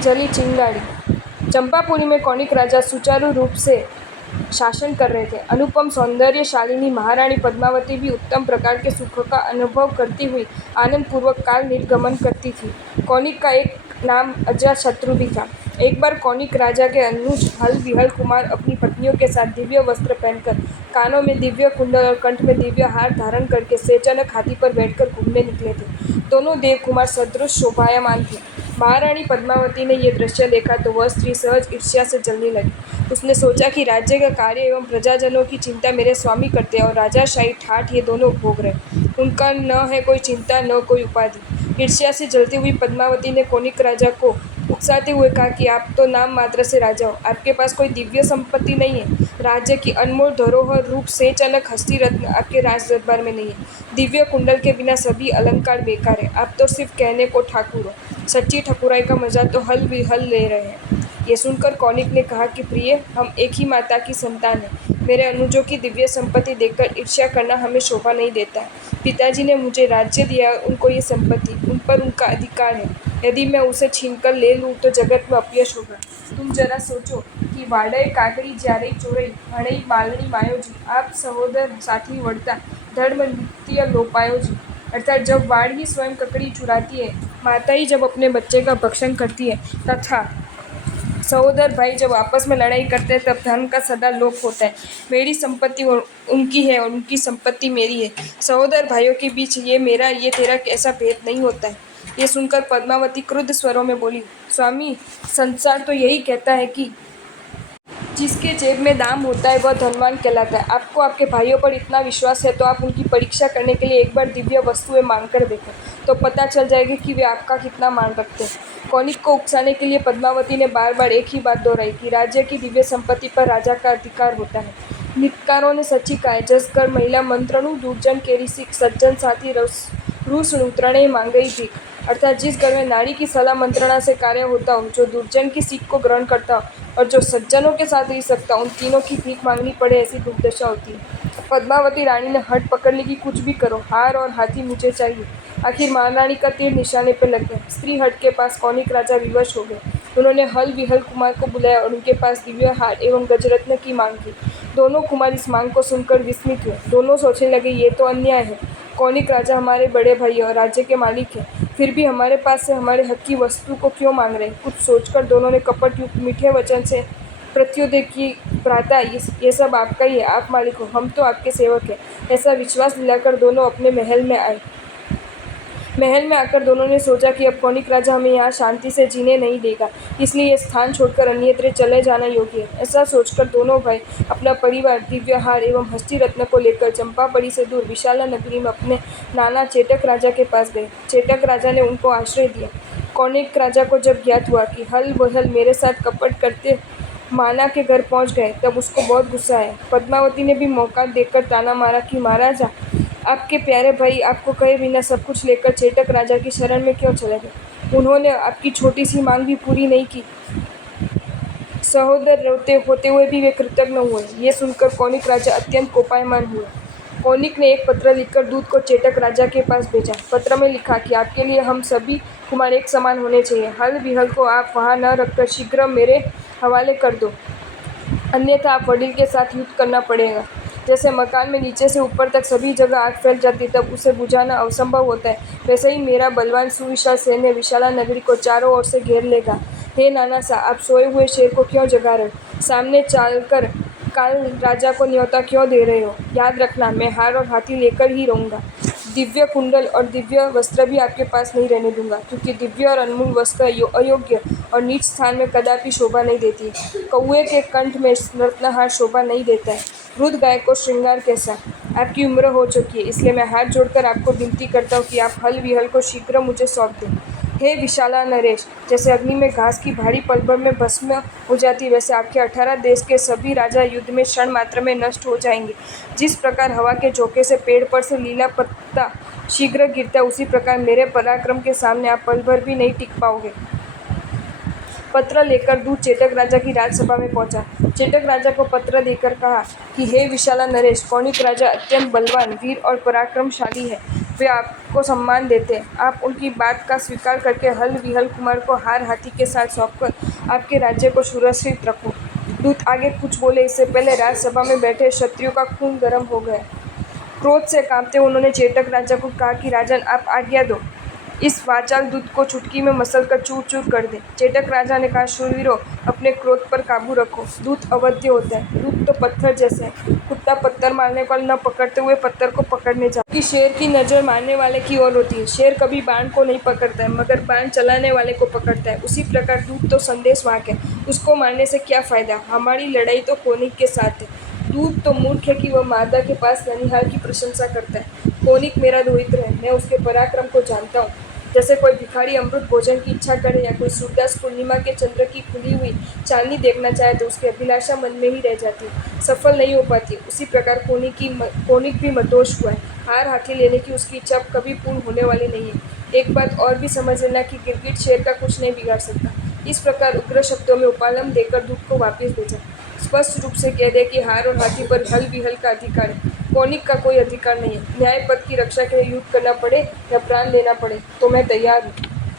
जली चिंगारी। चंपापुरी में कौनिक राजा सुचारू रूप से शासन कर रहे थे। अनुपम सौंदर्यशालिनी महारानी पद्मावती भी उत्तम प्रकार के सुखों का अनुभव करती हुई आनंद पूर्वक काल निर्गमन करती थी। कौनिक का एक नाम अजातशत्रु भी था। एक बार कौनिक राजा के अनुज हल विहल कुमार अपनी पत्नियों के साथ दिव्य वस्त्र पहनकर, कानों में दिव्य कुंडल और कंठ में दिव्य हार धारण करके सेचनक हाथी पर बैठकर घूमने निकले थे। दोनों देव कुमार सदृश शोभायमान थे। महारानी पद्मावती ने यह दृश्य देखा तो वह स्त्री सहज ईर्ष्या से जलने लगी। उसने सोचा कि राज्य का कार्य एवं प्रजाजनों की चिंता मेरे स्वामी करते हैं और राजाशाही ठाठ ये दोनों भोग रहे। उनका न है कोई चिंता न कोई उपाधि। ईर्ष्या से जलती हुई पद्मावती ने कौनिक राजा को उकसाते हुए कहा कि आप तो नाम मात्र से राजा हो, आपके पास कोई दिव्य संपत्ति नहीं है। राज्य की अनमोल धरोहर रूप से चनक हस्ती रत्न आपके राज दरबार में नहीं है। दिव्य कुंडल के बिना सभी अलंकार बेकार है। आप तो सिर्फ कहने को ठाकुर हो, सच्ची ठकुराई का मजा तो हल विहल ले रहे हैं। ये सुनकर कौनिक ने कहा कि प्रिय, हम एक ही माता की संतान हैं। मेरे अनुजों की दिव्य संपत्ति देखकर ईर्ष्या करना हमें शोभा नहीं देता है। पिताजी ने मुझे राज्य दिया, उनको ये संपत्ति, उन पर उनका अधिकार है। यदि मैं उसे छीनकर ले लूँ तो जगत में अपयश होगा। तुम जरा सोचो कि वाड़ई काकड़ी ज्यारई चोरई हणई मालनी मायोजी, आप सहोदर साथी वड़ता धर्म नित्य लोपायोजी। अर्थात जब वाड़ ही स्वयं ककड़ी चुराती है, माता ही जब अपने बच्चे का भक्षण करती है, तथा सहोदर भाई जब आपस में लड़ाई करते हैं, तब धर्म का सदा लोप होता है। मेरी संपत्ति उनकी है और उनकी संपत्ति मेरी है। सहोदर भाइयों के बीच ये मेरा ये तेरा ऐसा भेद नहीं होता है। ये सुनकर पद्मावती क्रुद्ध स्वरों में बोली, स्वामी, संसार तो यही कहता है कि जिसके जेब में दाम होता है वह धनवान कहलाता है। आपको आपके भाइयों पर इतना विश्वास है तो आप उनकी परीक्षा करने के लिए एक बार दिव्य वस्तुएं मांग कर देखो, तो पता चल जाएगी कि वे आपका कितना मान रखते हैं। कौनिक को उकसाने के लिए पद्मावती ने बार बार एक ही बात दोहराई कि राज्य की दिव्य संपत्ति पर राजा का अधिकार होता है। नित्कारों ने सच्ची कहा है, जस घर महिला मंत्रणु दुर्जन केरी सीख सज्जन साथी रूसणु त्रणेय मांगई भीख। अर्थात जिस घर में नारी की सलाह मंत्रणा से कार्य होता हो, जो दुर्जन की सीख को ग्रहण करता हो और जो सज्जनों के साथ रह सकता, उन तीनों की भीख मांगनी पड़े, ऐसी दुर्दशा होती है। पद्मावती रानी ने हट पकड़ ली कि कुछ भी करो, हार और हाथी मुझे चाहिए। आखिर महारानी का तीर निशाने पर लग गया। स्त्री हट के पास कौनिक राजा विवश हो गए। उन्होंने हल विहल कुमार को बुलाया और उनके पास दिव्य हार एवं गजरत्न की मांग की। दोनों कुमार इस मांग को सुनकर विस्मित हुए। दोनों सोचने लगे, ये तो अन्याय है। कौनिक राजा हमारे बड़े भाई और राज्य के मालिक हैं, फिर भी हमारे पास से हमारे हक की वस्तु को क्यों मांग रहे हैं। कुछ सोचकर दोनों ने कपट युक्त मीठे वचन से प्रत्युदय की, भ्राता, ये सब आपका ही है, आप मालिक हो, हम तो आपके सेवक हैं। ऐसा विश्वास दिलाकर दोनों अपने महल में आए। महल में आकर दोनों ने सोचा कि अब कौनिक राजा हमें यहाँ शांति से जीने नहीं देगा, इसलिए ये स्थान छोड़कर अन्यत्र चले जाना योग्य है। ऐसा सोचकर दोनों भाई अपना परिवार, दिव्य हार एवं हस्ती रत्न को लेकर चंपापड़ी से दूर विशाला नगरी में अपने नाना चेटक राजा के पास गए। चेटक राजा ने उनको आश्रय दिया। कौनिक राजा को जब ज्ञात हुआ कि हल वहल मेरे साथ कपट करते माना के घर पहुंच गए, तब उसको बहुत गुस्सा आया। पद्मावती ने भी मौका देकर ताना मारा कि महाराजा, आपके प्यारे भाई आपको कहे बिना सब कुछ लेकर चेटक राजा की शरण में क्यों चले गए। उन्होंने आपकी छोटी सी मांग भी पूरी नहीं की। सहोदर होते हुए भी वे कृतज्ञ हुए। ये सुनकर कौनिक राजा अत्यंत कोपायमान हुए। कौनिक ने एक पत्र लिखकर दूत को चेटक राजा के पास भेजा। पत्र में लिखा कि आपके लिए हम सभी कुमार एक समान होने चाहिए। हल विहल को आप वहाँ न रखकर शीघ्र मेरे हवाले कर दो, अन्यथा आप वडील के साथ युद्ध करना पड़ेगा। जैसे मकान में नीचे से ऊपर तक सभी जगह आग फैल जाती तब उसे बुझाना असंभव होता है, वैसे ही मेरा बलवान सुविशाल सैन्य विशाला नगरी को चारों ओर से घेर लेगा। हे नाना सा, आप सोए हुए शेर को क्यों जगा रहे हो? सामने चालकर काल राजा को न्योता क्यों दे रहे हो? याद रखना, मैं हार और हाथी लेकर ही रहूँगा। दिव्य कुंडल और दिव्य वस्त्र भी आपके पास नहीं रहने दूंगा, क्योंकि दिव्य और अनमोल वस्त्र अयोग्य और नीच स्थान में कदापि शोभा नहीं देती। कौए के कंठ में रत्नहार शोभा नहीं देता है, वृद्ध गाय को श्रृंगार कैसा। आपकी उम्र हो चुकी है, इसलिए मैं हाथ जोड़कर आपको विनती करता हूँ कि आप हल विहल को शीघ्र मुझे सौंप दें। हे विशाला नरेश, जैसे अग्नि में घास की भारी पलभर में भस्म हो जाती, वैसे आपके 18 देश के सभी राजा युद्ध में क्षण मात्र में नष्ट हो जाएंगे। जिस प्रकार हवा के झोंके से पेड़ पर से लीला पत्ता शीघ्र गिरता है, उसी प्रकार मेरे पराक्रम के सामने आप पल भर भी नहीं टिक पाओगे। पत्र लेकर दूत चेटक राजा की राजसभा में पहुंचा। चेटक राजा को पत्र देकर कहा कि हे विशाला नरेश, कौनिक राजा अत्यंत बलवान, वीर और पराक्रमशाली है। वे आपको सम्मान देते हैं। आप उनकी बात का स्वीकार करके हल विहल कुमार को हार हाथी के साथ सौंपकर आपके राज्य को सुरक्षित रखो। दूत आगे कुछ बोले इससे पहले राजसभा में बैठे क्षत्रियों का खून गर्म हो गया। क्रोध से कांपते उन्होंने चेटक राजा को कहा कि राजन, आप आज्ञा दो, इस वाचाल दूत को चुटकी में मसलकर चूर चूर कर दे। चेटक राजा ने कहा, शूरवीरों, अपने क्रोध पर काबू रखो। दूत अवध्य होता है। दूत तो पत्थर जैसे है। कुत्ता पत्थर मारने को न पकड़ते हुए पत्थर को पकड़ने जाता है। शेर की नजर मारने वाले की ओर होती है। शेर कभी बाण को नहीं पकड़ता है, मगर बाण चलाने वाले को पकड़ता है। उसी प्रकार दूत तो संदेशवाहक है। उसको मारने से क्या फायदा? हमारी लड़ाई तो कोनिक के साथ है। दूत तो मूर्ख है कि वह मादा के पास ननिहाल की प्रशंसा करता है। कोनिक मेरा दोहित्र है। मैं उसके पराक्रम को जानता हूँ। जैसे कोई भिखारी अमृत भोजन की इच्छा करे या कोई सूरदास पूर्णिमा के चंद्र की खुली हुई चांदनी देखना चाहे तो उसकी अभिलाषा मन में ही रह जाती है, सफल नहीं हो पाती। उसी प्रकार कोनिक भी मतोष हुआ है। हार हाथी लेने की उसकी इच्छा कभी पूर्ण होने वाली नहीं है। एक बात और भी समझ लेना कि गिरगिट शेर का कुछ नहीं बिगाड़ सकता। इस प्रकार उग्र शब्दों में उपालम देकर दूत को वापस भेजा। स्पष्ट रूप से कह दे कि हार और हाथी पर हल विहल का अधिकार है, कोनिक का कोई अधिकार नहीं है। न्याय पद की रक्षा के लिए युद्ध करना पड़े या प्राण लेना पड़े तो मैं तैयार हूँ।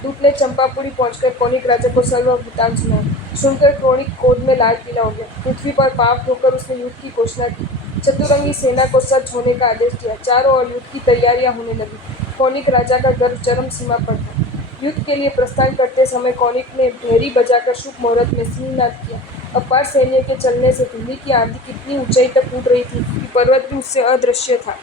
दूत ने चंपापुरी पहुंचकर कोनिक राजा को सर्वभूतान सुनाया। सुनकर कोनिक क्रोध में लाल पीला हो गया। पृथ्वी पर पाप धोकर उसने युद्ध की घोषणा की। चतुरंगी सेना को सज्ज होने का आदेश दिया। चारों ओर युद्ध की तैयारियां होने लगी। कोनिक राजा का गर्व चरम सीमा पर था। युद्ध के लिए प्रस्थान करते समय कोनिक ने भेरी बजाकर शुभ मुहूर्त में सिंहनाद किया। अपार सैन्य के चलने से धूलि की आंधी कितनी ऊंचाई तक उड़ रही थी कि पर्वत भी उससे अदृश्य था।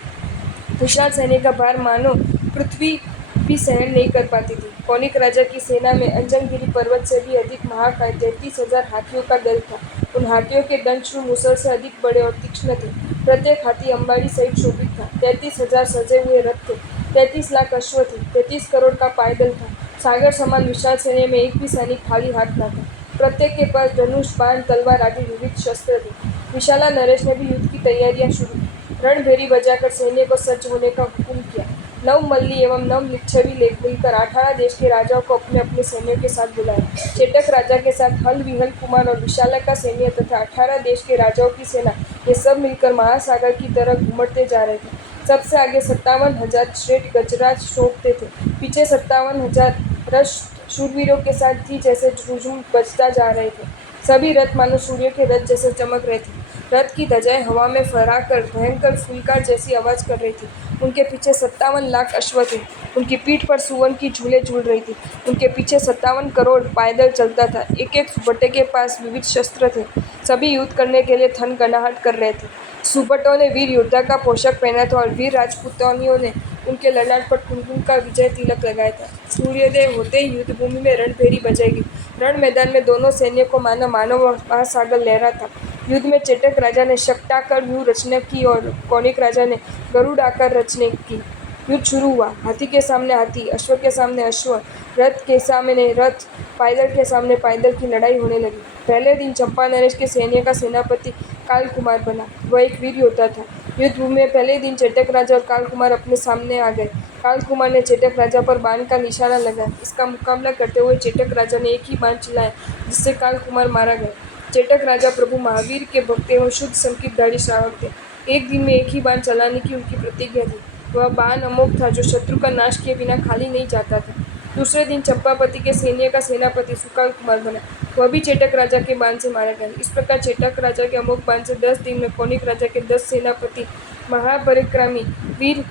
विशाल सैन्य का भार मानो पृथ्वी भी सहन नहीं कर पाती थी। कोनिक राजा की सेना में अंजनगिरी पर्वत से भी अधिक महाकाय 33,000 हाथियों का दल था। उन हाथियों के दंश मूसल से अधिक बड़े और तीक्ष्ण थे। प्रत्येक हाथी अंबाड़ी सहित शोभित था। 33,000 सजे हुए रथ थे। 33 लाख अश्व थे। 33 करोड़ का पायदल था। सागर समान विशाल सैन्य में एक भी सैनिक खाली हाथ न था। प्रत्येक के पास धनुष, बाण, तलवार आदि विविध शस्त्र थे। विशाला नरेश ने भी युद्ध की तैयारियां शुरू की। रणभेरी बजाकर सैन्य को सज्ज होने का हुक्म किया। नव मल्ली एवं नव लिच्छवी मिलकर 18 देश के राजाओं को अपने अपने सैन्यों के साथ बुलाया। चेटक राजा के साथ हल विहल कुमार और विशाला का सैन्य तथा 18 देश के राजाओं की सेना, ये सब मिलकर महासागर की तरह घुमड़ते जा रहे थे। सबसे आगे 57,000 श्रेष्ठ गजराज शोभते थे। पीछे 57,000 रथ शूरवीरों के साथ थी जैसे झुझुम बजता जा रहे थे। सभी रथ मानो सूर्य के रथ जैसे चमक रहे थे। रथ की ध्वजाएं हवा में फहराकर भयंकर फुलकार जैसी आवाज कर रही थी। उनके पीछे 57 लाख अश्व थे। उनकी पीठ पर सुवर्ण की झूले झूल रही थी। उनके पीछे 57 करोड़ पायदल चलता था। एक एक सुबटे के पास विविध शस्त्र थे। सभी युद्ध करने के लिए थन गनाहट कर रहे थे। सुबटों ने वीर योद्धा का पोशाक पहना था और वीर राजपुतानियों ने उनके ललाट पर कुमकुम का विजय तिलक लगाया था। सूर्योदय होते ही युद्ध भूमि में रणभेरी बजाई गई। रण मैदान में दोनों सैन्य को मानो मानव महासागर लहरा था। युद्ध में चेटक राजा ने शक्टाकार व्यूह रचना की और कोनिक राजा ने गरुड़ आकार रचना की। युद्ध शुरू हुआ। हाथी के सामने हाथी, अश्व के सामने अश्व, रथ के सामने रथ, पायदल के सामने पायदल की लड़ाई होने लगी। पहले दिन चंपा नरेश के सैन्य का सेनापति काल कुमार बना। वह एक वीर योद्धा था। युद्ध भूमि में पहले दिन चेटक राजा और काल कुमार अपने सामने आ गए। काल कुमार ने चेटक राजा पर बाण का निशाना लगाया। इसका मुकाबला करते हुए चेटक राजा ने एक ही बाण चलाया जिससे काल कुमार मारा गया। चेटक राजा प्रभु महावीर के भक्त एवं शुद्ध संकीर्तधारी श्रावक थे। एक दिन में एक ही बाण चलाने की उनकी प्रतिज्ञा थी। वह बाण अमोघ था जो शत्रु का नाश किए बिना खाली नहीं जाता था। दूसरे दिन चंपापति के सैन्य का सेनापति सुकाल कुमार बना। वह भी चेटक राजा के बाण से मारा गया। इस प्रकार चेटक राजा के अमोघ बाण से 10 दिन में कोनिक राजा के 10 सेनापति महापरिक्रामी वीर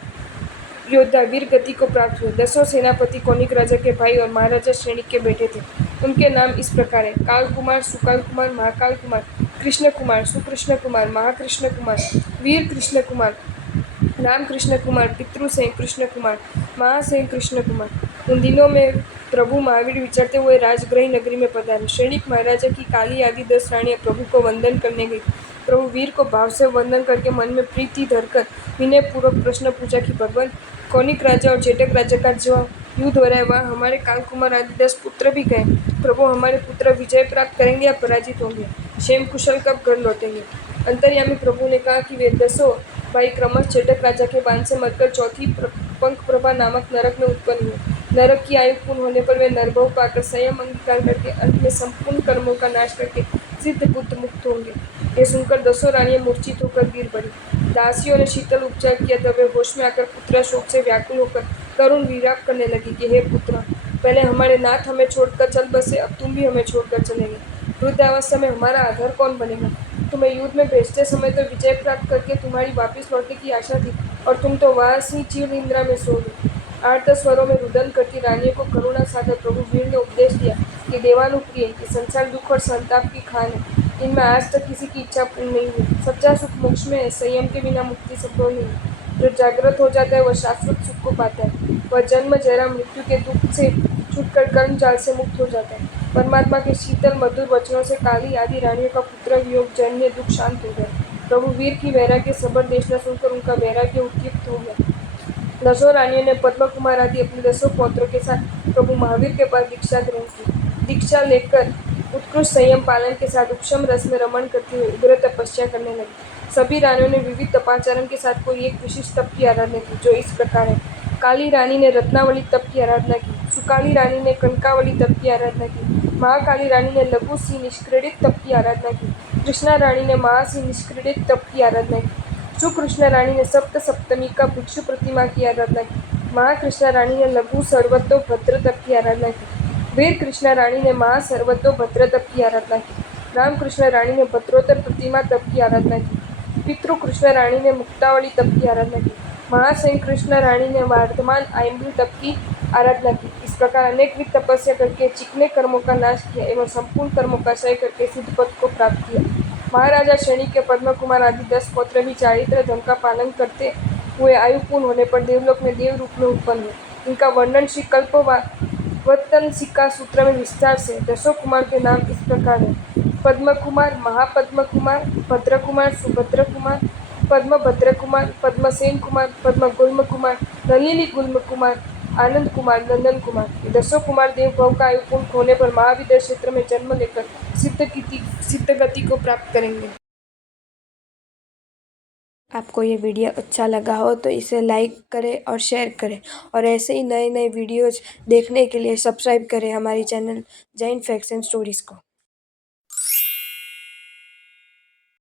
योद्धा वीर गति को प्राप्त हुए। 10 सेनापति कोनिक राजा के भाई और महाराजा श्रेणी के बेटे थे। उनके नाम इस प्रकार है: काल कुमार, सुकाल कुमार, महाकाल कुमार, कृष्ण कुमार, सुकृष्ण कुमार, महाकृष्ण कुमार, वीर कृष्ण कुमार, रामकृष्ण कुमार, पितृसेन कृष्ण कुमार, महासेन कृष्ण कुमार। उन दिनों में प्रभु महावीर विचरते हुए राजगृह नगरी में पधारे। श्रेणिक महाराजा की काली आदि 10 रानियां प्रभु को वंदन करने गई। प्रभु वीर को भाव से वंदन करके मन में प्रीति धरकर विनय पूर्वक प्रश्न पूछा कि भगवान, कोनिक राजा और चेटक राजा का जो युद्ध हो रहा है वहाँ हमारे काल कुमार आदि 10 पुत्र भी गए। प्रभु, हमारे पुत्र विजय प्राप्त करेंगे या पराजित होंगे? क्षेम कुशल कब घर लौटेंगे? अंतर्यामी प्रभु ने कहा कि वे 10 भाई क्रमश चेटक राजा के बाण से मरकर चौथी पंख प्रभा नामक नरक में उत्पन्न हुए। नरक की आयु पूर्ण होने पर वे नरभव पाकर संयम अंगीकार करके अंत में संपूर्ण कर्मों का नाश करके सिद्ध बुद्ध मुक्त होंगे। ये सुनकर दसों रानियां मूर्छित होकर गिर पड़ी। दासियों ने शीतल उपचार किया तब वे होश में आकर पुत्रा शोक से व्याकुल होकर करुण विलाप करने लगी कि हे पुत्र, पहले हमारे नाथ हमें छोड़कर चल बसे, अब तुम भी हमें छोड़कर चलेंगे। वृद्धावस्था में हमारा आधार कौन बनेगा? तुम्हें युद्ध में भेजते समय तो विजय प्राप्त करके तुम्हारी वापिस लौटने की आशा थी, और तुम तो वहां से चिर निद्रा में सो गए। आर्त स्वरों में रुदन करती रानियों को करुणा सागर प्रभु वीर ने उपदेश दिया कि देवानुप्रिय, ये संसार दुख और संताप की खान है। इनमें आज तक किसी की इच्छा पूर्ण नहीं हुई। सच्चा सुख मोक्ष में है, संयम के बिना मुक्ति संभव नहीं है। जो जागृत हो जाता है वह शाश्वत सुख को पाता है। वह जन्म जरा मृत्यु के दुख से छूटकर कर्म जाल से मुक्त हो जाता है। परमात्मा के शीतल मधुर वचनों से काली आदि रानियों का पुत्र वियोग जन्य दुख शांत हो गया। प्रभु वीर की वैराग्य सबर देशना सुनकर उनका वैराग्य उत्तप्त हो गया। दसों रानियों ने पद्म कुमार आदि अपने 10 पौत्रों के साथ प्रभु महावीर के पास दीक्षा ग्रहण की। दीक्षा लेकर उत्कृष्ट संयम पालन के साथ उपशम रस में रमण करते हुए उग्र तपस्या करने लगी। सभी रानियों ने विविध तपाचरण के साथ कोई एक विशिष्ट तप की आराधना की, जो इस प्रकार है। काली रानी ने रत्नावली तप की आराधना की। सुकाली रानी ने कनकावली तप की आराधना की। महाकाली रानी ने लघु सी निष्क्रीडित तप की आराधना की। कृष्णा रानी ने महासी निष्क्रीडित तप की आराधना की। सुकृष्ण रानी ने सप्त सप्तमी का भिक्षु प्रतिमा की आराधना की। महाकृष्णा रानी ने लघु सर्वतो भद्र तप की आराधना की। वीर कृष्णा रानी ने महा सर्वतो भद्र तप की आराधना की। रामकृष्ण रानी ने भद्रोत्तर प्रतिमा तप की आराधना की। पितृ कृष्ण रानी ने मुक्तावली तप की आराधना की। महासैन कृष्ण रानी ने वर्धमान आयम्बु तप की आराधना की। इस प्रकार अनेकविध तपस्या करके चिकने कर्मों का नाश किया एवं संपूर्ण कर्मों का क्षय करके सिद्ध पद को प्राप्त किया। महाराजा श्रेणी के पद्म कुमार आदि 10 पौत्र भी चारित्र धर्म का पालन करते हुए आयु पूर्ण होने पर देवलोक में देव रूप में उत्पन्न हुए। इनका वर्णन श्री कल्पवतंसिका सूत्र में विस्तार से। 10 कुमार के नाम इस प्रकार है: पद्म कुमार, महापद्म कुमार, भद्र कुमार, सुभद्र कुमार, पद्म भद्र कुमार, पद्मसेन कुमार, पद्म गुल्म कुमार, नलिनी गुल्म कुमार, आनंद कुमार, नंदन कुमार। ये 10 कुमार देव भव का आयु पूर्ण होने पर महाविद्या क्षेत्र में जन्म लेकर सिद्ध गति को प्राप्त करेंगे। आपको ये वीडियो अच्छा लगा हो तो इसे लाइक करें और शेयर करें, और ऐसे ही नए नए वीडियोज़ देखने के लिए सब्सक्राइब करें हमारी channel Jain facts and stories को।